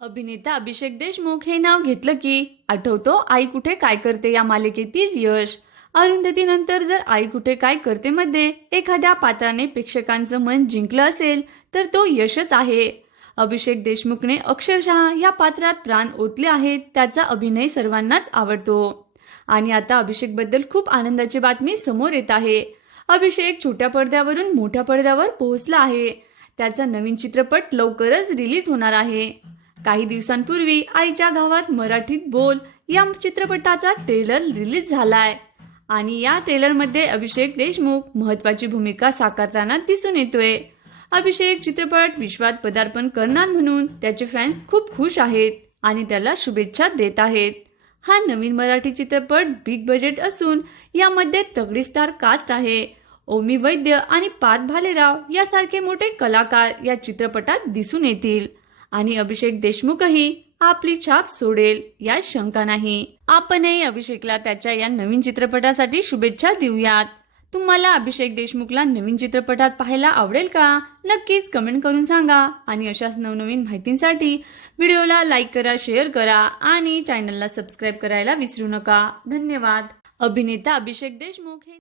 अभिनेता अभिषेक देशमुख हे नाव घेतलं की आठवतो आई कुठे काय करते या मालिकेतील यश. अरुंधतीनंतर जर आई कुठे काय करते मध्ये एखाद्या पात्राने प्रेक्षकांचं मन जिंकलं असेल तर तो यशच आहे. अभिषेक देशमुखने अक्षरशः या पात्रात प्राण ओतले आहेत त्याचा अभिनय सर्वांनाच आवडतो. आणि आता अभिषेकबद्दल खूप आनंदाची बातमी समोर येत आहे. अभिषेक छोट्या पडद्यावरून मोठ्या पडद्यावर पोहोचला आहे. त्याचा नवीन चित्रपट लवकरच रिलीज होणार आहे. काही दिवसांपूर्वी आईच्या गावात मराठीत बोल या चित्रपटाचा ट्रेलर रिलीज झालाय. आणि या ट्रेलरमध्ये अभिषेक देशमुख महत्वाची भूमिका साकारताना दिसून येतोय. अभिषेक चित्रपट विश्वात पदार्पण करणार म्हणून त्याचे फॅन्स खूप खुश आहेत आणि त्याला शुभेच्छा देत आहेत. हा नवीन मराठी चित्रपट बिग बजेट असून यामध्ये तगडी स्टार कास्ट आहे. ओमी वैद्य आणि पार्थ भालेराव यासारखे मोठे कलाकार या चित्रपटात दिसून येतील. आणि अभिषेक देशमुखही आपली छाप सोडेल यात शंका नाही. आपणही अभिषेकला त्याच्या या नवीन चित्रपटासाठी शुभेच्छा देऊयात. तुम्हाला अभिषेक देशमुखला नवीन चित्रपटात पाहायला आवडेल का? नक्कीच कमेंट करून सांगा. आणि अशाच नवनवीन माहितींसाठी व्हिडिओला लाईक करा शेअर करा आणि चॅनलला सबस्क्राईब करायला विसरू नका. धन्यवाद. अभिनेता अभिषेक देशमुख हे